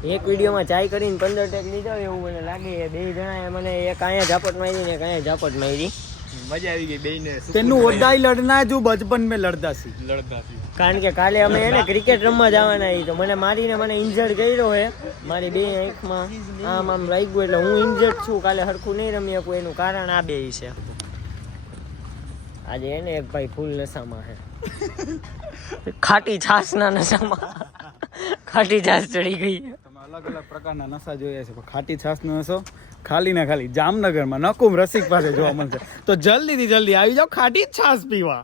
એક વિડીયોમાં ચાય કરીને 15 ટેક લીધો એવું મને લાગે. બે જણાએ મને એક અહીંયા ઝાપટ મારી ને એક અહીંયા ઝાપટ મારી. મજા આવી ગઈ બેયને. તેનું ઓદાઈ લડના જો બચપન મેં લડતા સી. કારણ કે કાલે અમે એને ક્રિકેટ રમવા જવાના હતી તો મને મારીને મને ઇન્જર્ડ કર્યો હે. મારી બે આંખમાં આમ લાગ્યું એટલે હું ઇન્જર્ડ છું. કાલે હરખું નહીં રમી શકું એનું કારણ આ બે છે. આજે એને એક ભાઈ ફૂલ નશામાં હે. ખાટી છાસના નશામાં. ખાટી છાસ ચડી ગઈ. તમે અલગ અલગ પ્રકારના નશા જોયા છે. ખાટી છાસનો નશો ખાલી ને ખાલી જામનગરમાં નકુમ રસિક પાસે જોવા મળશે. તો જલ્દીથી જલ્દી આવી જાઓ ખાટી છાસ પીવા.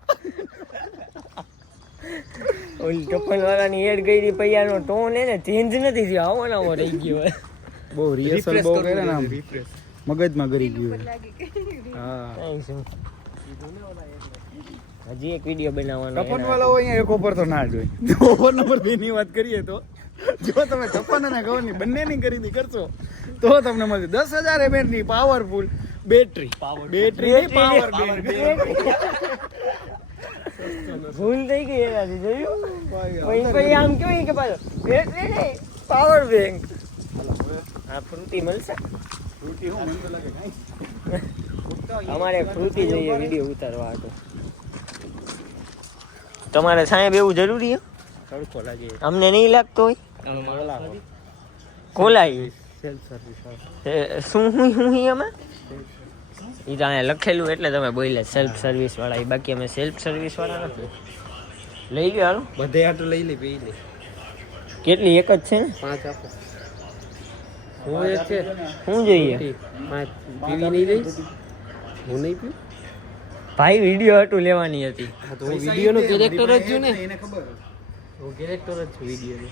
ઓલી ટોપન વાળાની એડ ગઈ પૈયાનો ટોન એને ચેન્જ નથી થયો. આવો નવો રહી ગયો. બહુ રિહર્સલ બહુ કરે ને આમ મગજમાં ગરી ગયું. હા હજી એક વિડીયો બનાવવાનો. ટપન વાળા હોય અહીંયા એક ઉપર તો ના જોઈ. ઓવર નંબર 2 ની વાત કરીએ તો જો તમે ટપન અને ગવરની બંનેની ખરીદી કરશો તો તમને મળશે 10,000 mAh ની powerful battery. Battery power bank. ભૂલ થઈ ગઈ એનાથી જોયું. પછી આમ કેવું કે પાછો બેટરી નહીં પાવર બેંક. આ ફ્રૂટી મળશે. ફ્રૂટી હું મને તો લાગે કાઈ અમારે ફ્રૂટી જોઈએ વિડીયો ઉતારવા હતો. તમારે સાહેબ એવું જરૂરી હે? તડકો લાગે. અમને નહીં લાગતો હોય. ખોલાઈ સેલ્ફ સર્વિસ. શું એમાં એ તો અહીંયા લખેલું એટલે તમે બોલ્યા સેલ્ફ સર્વિસ વાળા. એ બાકી અમે સેલ્ફ સર્વિસ વાળા નથી. લઈ ગયો હાલો બધે આટો લઈ લે પી લે. કેટલી એક જ છે ને? 5 આપો. હું એક છે. શું જોઈએ? 5 પીવી નહીં લઈશ. હું નહીં પીવું. ભાઈ વિડીયો હતું લેવાની હતી. હા તો હું વિડીયોનો કેરેક્ટર જ છું ને. એને ખબર. હું કેરેક્ટર જ છું વિડીયોનો.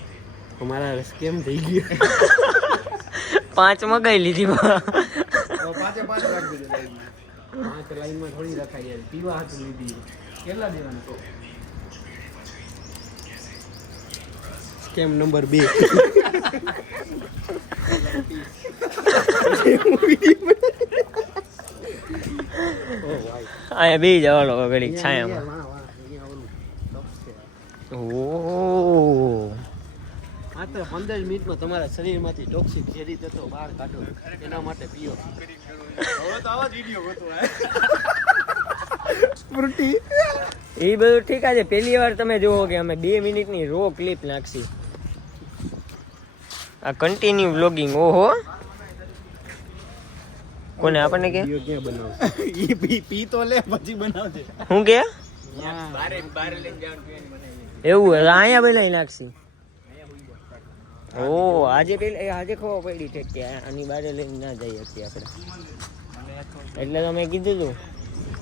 અમારા સ્કેમ થઈ ગયો. 5 મગાઈ લીધી. પાંચે 5 રાખી દેજો લાઈનમાં. 5 લાઈનમાં થોડી રખાય યાર. પીવા હાથ લીધી. કેટલા દેવાના તો? Scam number 2. અહીંયા બે જવાનો ઘડી છાયામાં. ઓહ આ તો 15 મિનિટમાં તમારા શરીરમાંથી ટોક્સિક ઝેરી તત્વો બહાર કાઢો. એના માટે પીઓ. હવે તો આવા જ વિડિયો હતો. ફ્રૂટી એ બધું ઠીક છે. પહેલી વાર તમે જુઓ કે અમે 2 મિનિટની રો ક્લિપ નાખશી. આ કન્ટિન્યુ વ્લોગિંગ. ઓહો કોને આપણને કે વિડિયો ક્યાં બનાવો? ઈ પી તો લે પછી બનાવજે. હું કે બહાર લઈને જવાનું એવું અહીંયા બનાવી નાખશી. ઓ આજે ખબર પડી છે કે આની બારે લઈને ના જઈએ છીએ આપણે. એટલે તો મેં કીધું હતું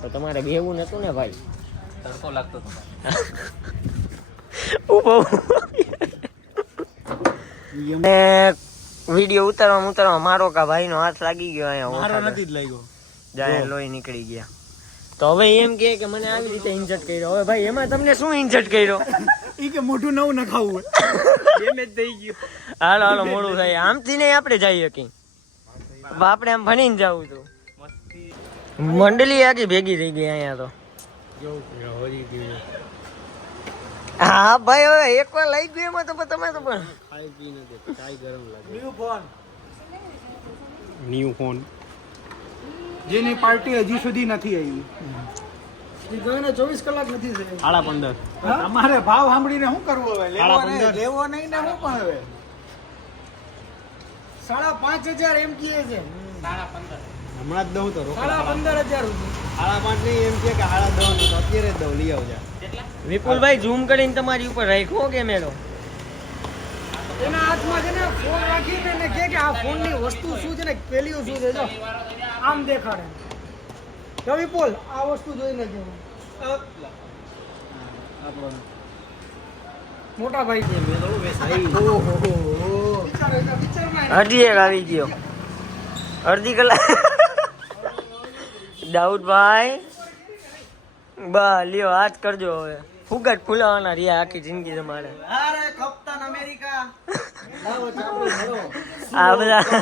તો તમારે બેવું નતું ને ભાઈ. તડકો લાગતો હતો. વિડીયો ઉતારવા મારો કા ભાઈનો હાથ લાગી ગયો અહીંયા. મારો નથી જ લાગ્યો. જાય લોહી નીકળી ગયા. તો હવે એમ કે મને આવી રીતે ઇન્જર્ડ કર્યો. હવે ભાઈ એમાં તમને શું ઇન્જર્ડ કર્યો? ઈ કે મોઢું નવું નખાવું હોય. ડેમેજ થઈ ગયું. હાલો મોડું થાય. આમથી નહીં આપણે જઈએ કઈ. આપણે આમ ભણીને જવું હતું. મંડળી આખી ભેગી થઈ ગઈ અહીંયા તો. હા ભાઈ હવે એકવાર લઈ ગયું એમાં તો તમે તો પણ ખાઈ પી નથી. ચાય ગરમ લાગે. ન્યુ ફોન જેની પાર્ટી હજી સુધી નથી આવી. 24 કલાક નથી થઈ. 15.5. તમારે ભાવ સાંભળીને શું કરવું હવે? લેવો નહીં ને હું પણ હવે 5,500 એમ કહે છે. 15.5 હમણાં જ દઉં તો રોકડા. 15,500 રૂપિયા. 5.5 નહીં એમ કે 10.5 નું તો અત્યારે જ દઉં. લઈ આવજા. વિપુલભાઈ ઝૂમ કરીને તમારી ઉપર રાખ્યો કે મેલો. એના હાથમાં છે ને ફોન રાખીને એને કહે કે આ ફોનની વસ્તુ શું છે ને પેલી શું છે જો આમ દેખાડે. જો વિપુલ આ વસ્તુ જોઈને જો મોટા ભાઈ છે. હજી એક આવી ગયો. અડધી કલાક. દાઉદભાઈ બા લ્યો હાથ કરજો. હવે ફુગટ ફૂલાવાના રહ્યા આખી જિંદગી તમારે. અરે કપ્તાન અમેરિકા આ બધા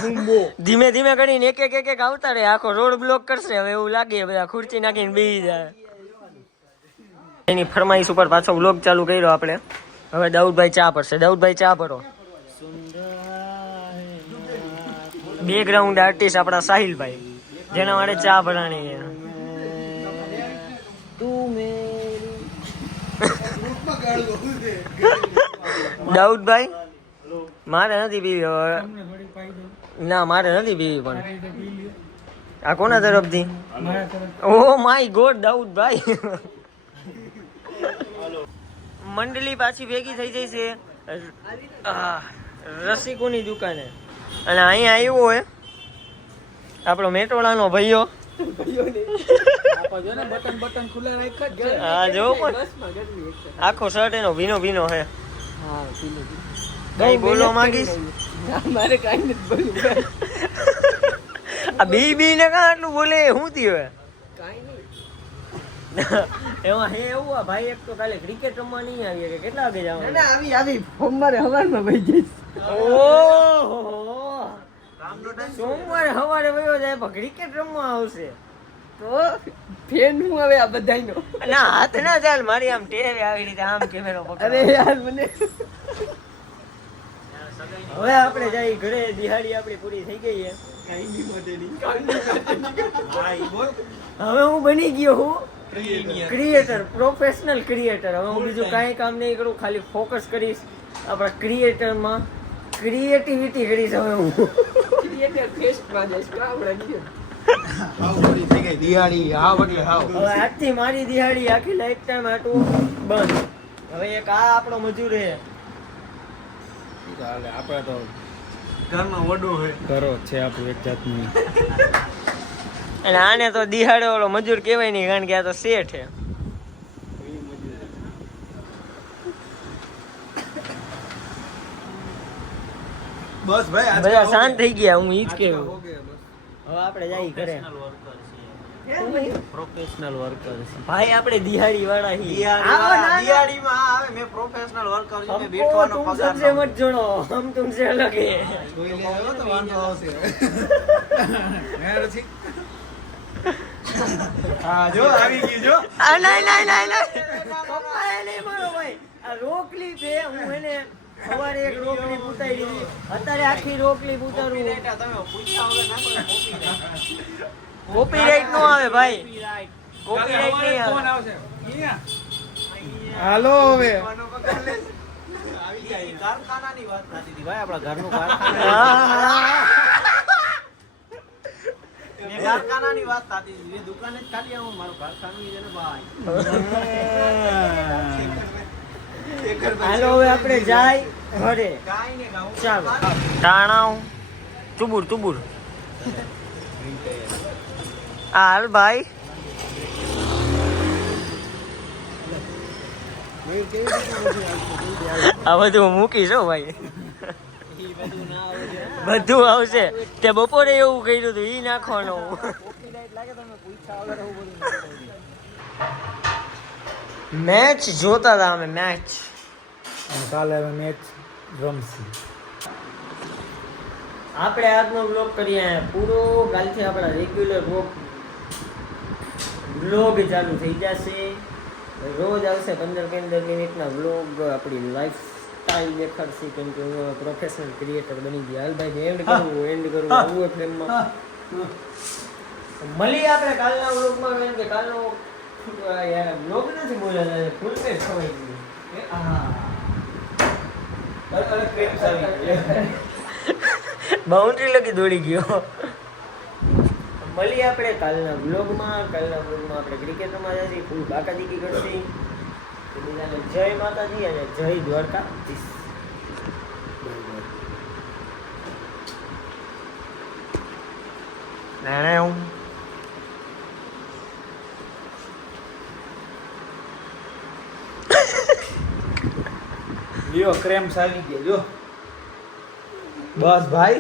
ધીમે ધીમે કરીને એક એક આવતા રહે. આખો રોડ બ્લોક કરશે. હવે એવું લાગે બધા ખુરચી નાખીને બેસી જાય. એની ફરમાઈશ ઉપર પાછો વ્લોગ ચાલુ કર્યો આપણે. હવે દાઉદભાઈ ચા પડશે. દાઉદભાઈ ચા પડો. સુંદર બેકગ્રાઉન્ડ આર્ટિસ્ટ આપણા સાહિલભાઈ, જેના માટે ચા બનાવી છે. તું દાઉદભાઈ, મારે નથી પીવી હવે. ના, મારે નથી પીવી. પણ આ કોના તરફથી? Oh my god, Daudbhai. મંડળી પાછી ભેગી થઈ જઈ છે રસિકોની દુકાને. અને અહીંયા આવ્યો હોય આપણો મેટોળાનો ભાઈઓ. બટન ખુલ્લા રાખ્યા જ છે. હા, જો પણ આખો શર્ટ એનો ભીનો ભીનો હે. હા, કઈ બોલવા માંગીશ? મારે કાઈ નથી બોલવું. આ બી ને કાં આટલું બોલે? શું થયું? કાઈ નહીં. એમાં હે એવું, આ ભાઈ એક તો કાલે ક્રિકેટ રમવા નહીં આવી કે કેટલા વાગે જવાનું? ના આવી સોમવારે હવારમાં વહી જઈશ. ઓહો, સોમવારે સવારે વયો જાય પણ ક્રિકેટ રમવા આવશે તો ફેન હું હવે આ બધાયનો. ના, હાથ ના ચાલ, મારી આમ ટેવ આવી રીતે આમ કેમેરો પકડ. અરે યાર મને હવે આપણે જઈ ઘરે. દિહાડી આપણી પૂરી થઈ ગઈ છે. હવે હું બની ગયો હું ક્રિએટર, પ્રોફેશનલ ક્રિએટર. હવે હું બીજું કાંઈ કામ નહીં કરું, ખાલી ફોકસ કરીશ આપણા ક્રિએટરમાં, ક્રિએટિવિટી કરીશ. હવે હું ક્રિએટર ફેસ્ટમાં જઈશ કામડા ગયો. દિવાળી હાવ એટલે હાવ. હવે આજથી મારી દિહાડી આખી લાઈફ ટાઈમ આટલું બંધ. હવે એક આ આપણો મજૂર છે. આપણે તો ઘરમાં વડો હોય. કરો છે આપણું એક જાતનું. અને આને તો દિહાડે ઓલો મજૂર કહેવાય નહીં, કારણ કે આ તો શેઠ છે. બસ ભાઈ બધા શાંત થઈ ગયા. હું ઈ જ કેવું. હવે આપણે જઈ ઘરે. પ્રોફેશનલ વર્કર છે ભાઈ આપણે દિહાડી વાળા છીએ. દિવાળીમાં આવે મે પ્રોફેશનલ વર્કર છું. મે બેઠવાનો तुम પગાર सबसे मत जोड़ो, हम तुमसे अलग है. જોઈ લેવો તો વાંધો આવશે. હા જો આવી ગયું જો. આ નહીં નહીં નહીં નહીં પપ્પાએ નહીં મારો ભાઈ. આ રોકલી છે. હું એને સવારે એક રોકલી પૂતાઈ દીધી, અત્યારે આખી રોકલી પૂતારું. તમે પૂછ્યા વગર ના કરો કોપીરાઈટ. કોપીરાઈટ નો આવે ભાઈ, કોપીરાઈટ નહીં આવે. હાલો હવે આવી જાય. કારખાનાની વાત થતી હતી ભાઈ, આપણા ઘરનું કારખાનું. મેં કારખાનાની વાત થતી હતી. મેં દુકાને જ ખાલી આવું, મારું કારખાનું છે ને ભાઈ. હાલો હવે આપણે જાય ઘરે. કાઈ ને ગાઉં. ચાલો ટાણાવ તુબુર તુબુર. હાલ ભાઈ. આ બધું હું મૂકીશ હો ભાઈ. બધું આવશે. તે બપોરે એવું કર્યું હતું, ઈ નાખવાનું. મેચ જોતા હતા અમે, મેચ. કાલે હવે મેચ રમશી. આપણે આજનો વ્લોગ કરીએ પૂરો. કાલથી આપણા રેગ્યુલર વ્લોગ ચાલુ થઈ જશે. રોજ આવશે 15-15 મિનિટના વ્લોગ. આપણી લાઈફ સ્ટાઈલ દેખાડશે, કેમ કે હું પ્રોફેશનલ ક્રિએટર બની ગયા. હાલભાઈ એન્ડ કરવું આવું ફ્રેમમાં મળીએ આપણે કાલના વ્લોગમાં. કેમ કે કાલનો વ્લોગ નથી બોલ્યા, ફૂલ પેજ ખવાઈ ગયું. બાઉન્ડ્રી લગી દોડી ગયો. મળીએ આપણે કાલના વ્લોગમાં. આપણે ક્રિકેટમાં જઈએ, ફૂલ બાકાદીકી કરશી. બીજાને જય માતાજી અને જય દ્વારકાધીશ. નાણે હું લ્યો ક્રેમ્સ આવી ગયા જો. બસ ભાઈ.